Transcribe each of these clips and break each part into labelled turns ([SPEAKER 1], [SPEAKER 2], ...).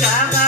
[SPEAKER 1] Yeah.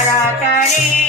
[SPEAKER 1] para tare